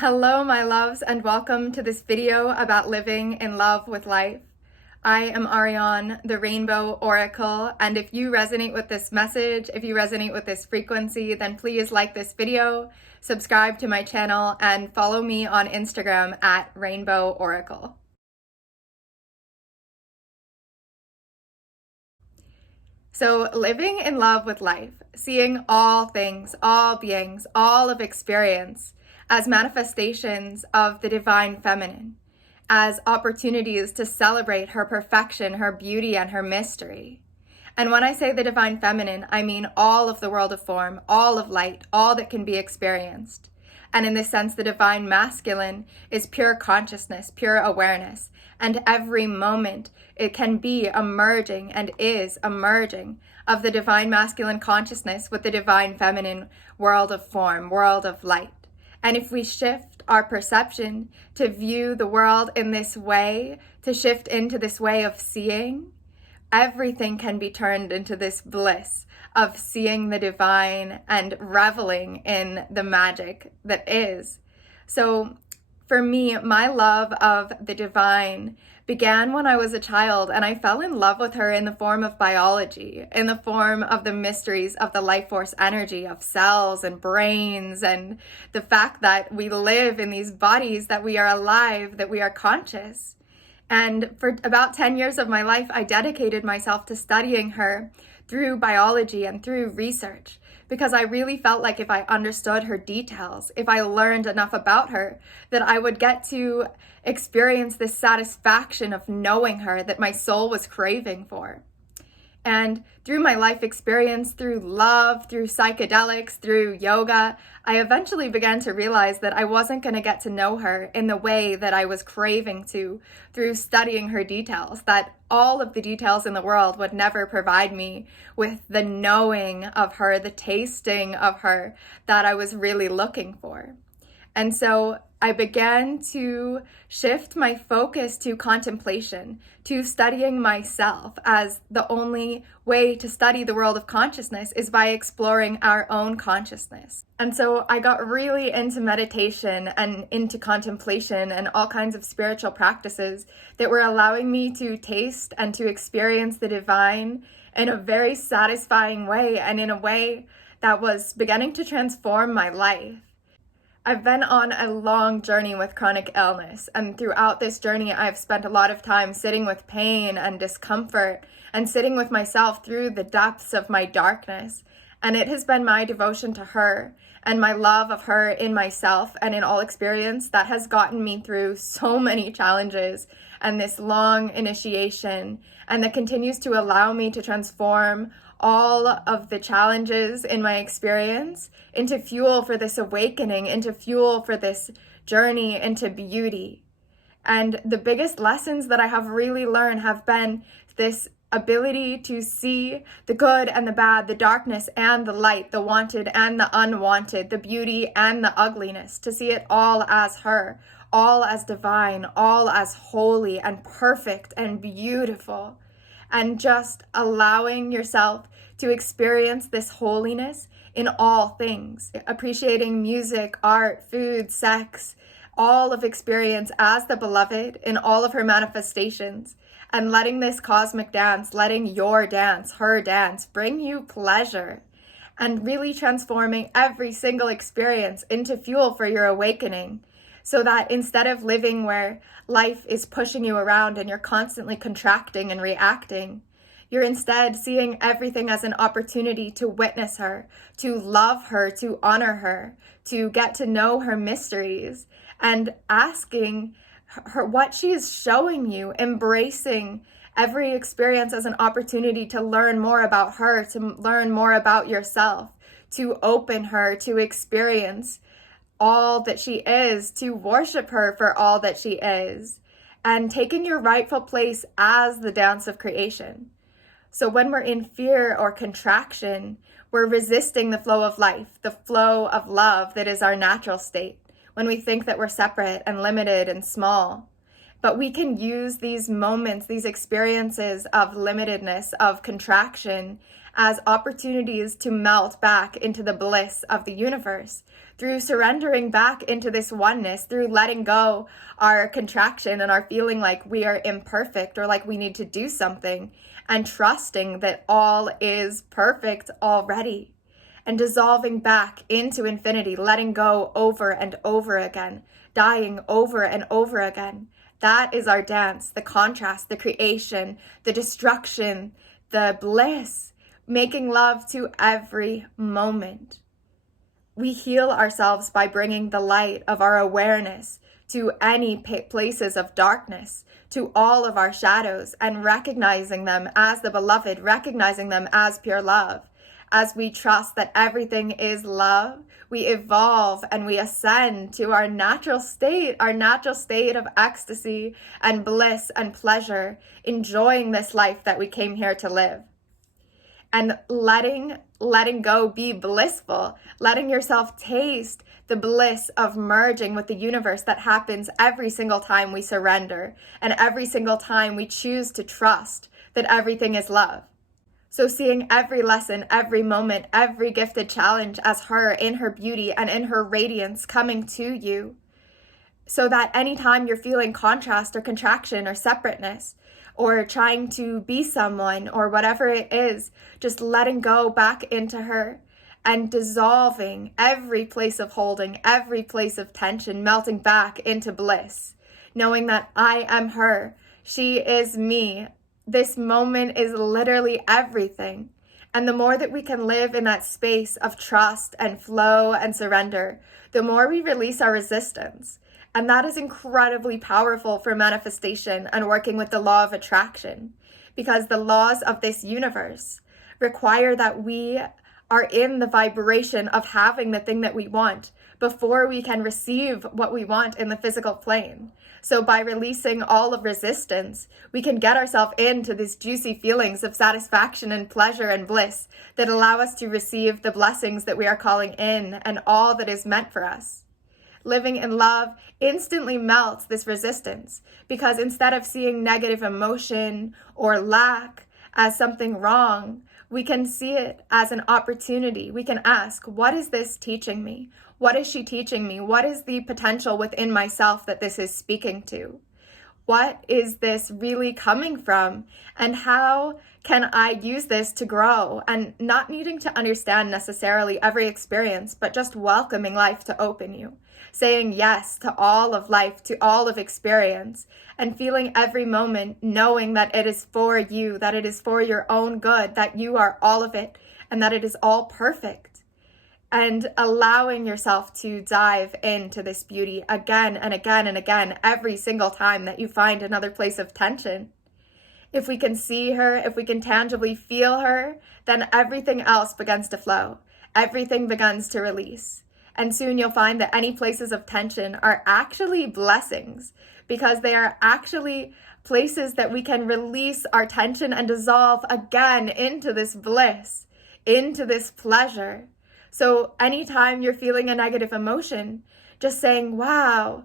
Hello, my loves, and welcome to this video about living in love with life. I am Ariane, the Rainbow Oracle, and if you resonate with this message, if you resonate with this frequency, then please like this video, subscribe to my channel, and follow me on Instagram at Rainbow Oracle. So, living in love with life, seeing all things, all beings, all of experience as manifestations of the divine feminine, as opportunities to celebrate her perfection, her beauty, and her mystery. And when I say the divine feminine, I mean all of the world of form, all of light, all that can be experienced. And in this sense, the divine masculine is pure consciousness, pure awareness. And every moment it can be emerging and is emerging of the divine masculine consciousness with the divine feminine world of form, world of light. And if we shift our perception to view the world in this way, to shift into this way of seeing, everything can be turned into this bliss of seeing the divine and reveling in the magic that is. So for me, my love of the divine began when I was a child, and I fell in love with her in the form of biology, in the form of the mysteries of the life force energy of cells and brains, and the fact that we live in these bodies, that we are alive, that we are conscious. And for about 10 years of my life, I dedicated myself to studying her through biology and through research, because I really felt like if I understood her details, if I learned enough about her, that I would get to experience this satisfaction of knowing her that my soul was craving for. And through my life experience, through love, through psychedelics, through yoga, I eventually began to realize that I wasn't going to get to know her in the way that I was craving to through studying her details, that all of the details in the world would never provide me with the knowing of her, the tasting of her that I was really looking for. And so I began to shift my focus to contemplation, to studying myself, as the only way to study the world of consciousness is by exploring our own consciousness. And so I got really into meditation and into contemplation and all kinds of spiritual practices that were allowing me to taste and to experience the divine in a very satisfying way, and in a way that was beginning to transform my life. I've been on a long journey with chronic illness, and throughout this journey, I've spent a lot of time sitting with pain and discomfort and sitting with myself through the depths of my darkness. And it has been my devotion to her and my love of her in myself and in all experience that has gotten me through so many challenges and this long initiation, and that continues to allow me to transform all of the challenges in my experience into fuel for this awakening, into fuel for this journey into beauty. And the biggest lessons that I have really learned have been this ability to see the good and the bad, the darkness and the light, the wanted and the unwanted, the beauty and the ugliness, to see it all as her, all as divine, all as holy and perfect and beautiful. And just allowing yourself to experience this holiness in all things, appreciating music, art, food, sex, all of experience as the beloved in all of her manifestations, and letting this cosmic dance, letting your dance, her dance, bring you pleasure, and really transforming every single experience into fuel for your awakening. So that instead of living where life is pushing you around and you're constantly contracting and reacting, you're instead seeing everything as an opportunity to witness her, to love her, to honor her, to get to know her mysteries, and asking her what she is showing you, embracing every experience as an opportunity to learn more about her, to learn more about yourself, to open her, to experience all that she is, to worship her for all that she is, and taking your rightful place as the dance of creation. So when we're in fear or contraction, we're resisting the flow of life, the flow of love that is our natural state, when we think that we're separate and limited and small. But we can use these moments, these experiences of limitedness, of contraction, as opportunities to melt back into the bliss of the universe, through surrendering back into this oneness, through letting go our contraction and our feeling like we are imperfect or like we need to do something, and trusting that all is perfect already, and dissolving back into infinity, letting go over and over again, dying over and over again. That is our dance, the contrast, the creation, the destruction, the bliss, making love to every moment. We heal ourselves by bringing the light of our awareness to any places of darkness, to all of our shadows, and recognizing them as the beloved, recognizing them as pure love. As we trust that everything is love, we evolve and we ascend to our natural state of ecstasy and bliss and pleasure, enjoying this life that we came here to live. And letting go be blissful, letting yourself taste the bliss of merging with the universe that happens every single time we surrender and every single time we choose to trust that everything is love. So seeing every lesson, every moment, every gifted challenge as her in her beauty and in her radiance coming to you, so that anytime you're feeling contrast or contraction or separateness, or trying to be someone or whatever it is, just letting go back into her and dissolving every place of holding, every place of tension, melting back into bliss, knowing that I am her, she is me. This moment is literally everything. And the more that we can live in that space of trust and flow and surrender, the more we release our resistance. And that is incredibly powerful for manifestation and working with the law of attraction, because the laws of this universe require that we are in the vibration of having the thing that we want before we can receive what we want in the physical plane. So by releasing all of resistance, we can get ourselves into these juicy feelings of satisfaction and pleasure and bliss that allow us to receive the blessings that we are calling in and all that is meant for us. Living in love instantly melts this resistance, because instead of seeing negative emotion or lack as something wrong, we can see it as an opportunity. We can ask, what is this teaching me? What is she teaching me? What is the potential within myself that this is speaking to? What is this really coming from? And how can I use this to grow? And not needing to understand necessarily every experience, but just welcoming life to open you. Saying yes to all of life, to all of experience, and feeling every moment, knowing that it is for you, that it is for your own good, that you are all of it, and that it is all perfect. And allowing yourself to dive into this beauty again and again and again, every single time that you find another place of tension. If we can see her, if we can tangibly feel her, then everything else begins to flow. Everything begins to release. And soon you'll find that any places of tension are actually blessings, because they are actually places that we can release our tension and dissolve again into this bliss, into this pleasure. So anytime you're feeling a negative emotion, just saying, wow,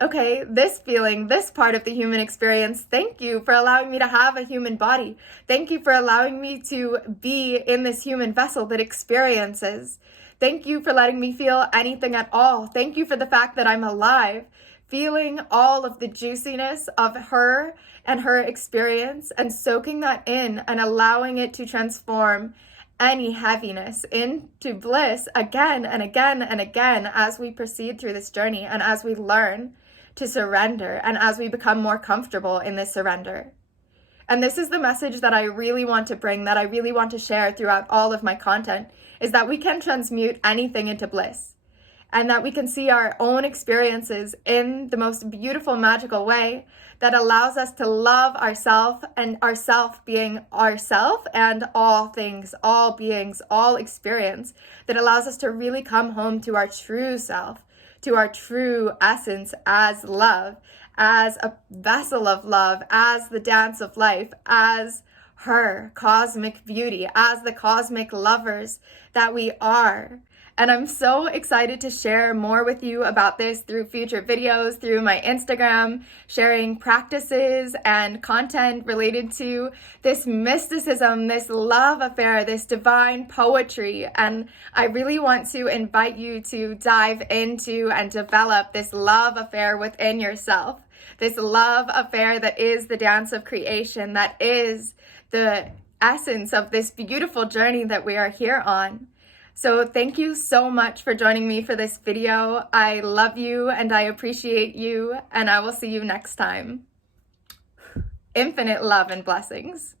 okay, this feeling, this part of the human experience, thank you for allowing me to have a human body. Thank you for allowing me to be in this human vessel that experiences. Thank you for letting me feel anything at all. Thank you for the fact that I'm alive, feeling all of the juiciness of her and her experience and soaking that in and allowing it to transform any heaviness into bliss again and again and again as we proceed through this journey and as we learn to surrender and as we become more comfortable in this surrender. And this is the message that I really want to bring, that I really want to share throughout all of my content, is that we can transmute anything into bliss, and that we can see our own experiences in the most beautiful, magical way that allows us to love ourself, and ourself being ourself and all things, all beings, all experience, that allows us to really come home to our true self, to our true essence as love, as a vessel of love, as the dance of life, as her cosmic beauty, as the cosmic lovers that we are. And I'm so excited to share more with you about this through future videos, through my Instagram, sharing practices and content related to this mysticism, this love affair, this divine poetry. And I really want to invite you to dive into and develop this love affair within yourself. This love affair that is the dance of creation, that is the essence of this beautiful journey that we are here on. So thank you so much for joining me for this video. I love you and I appreciate you, and I will see you next time. Infinite love and blessings.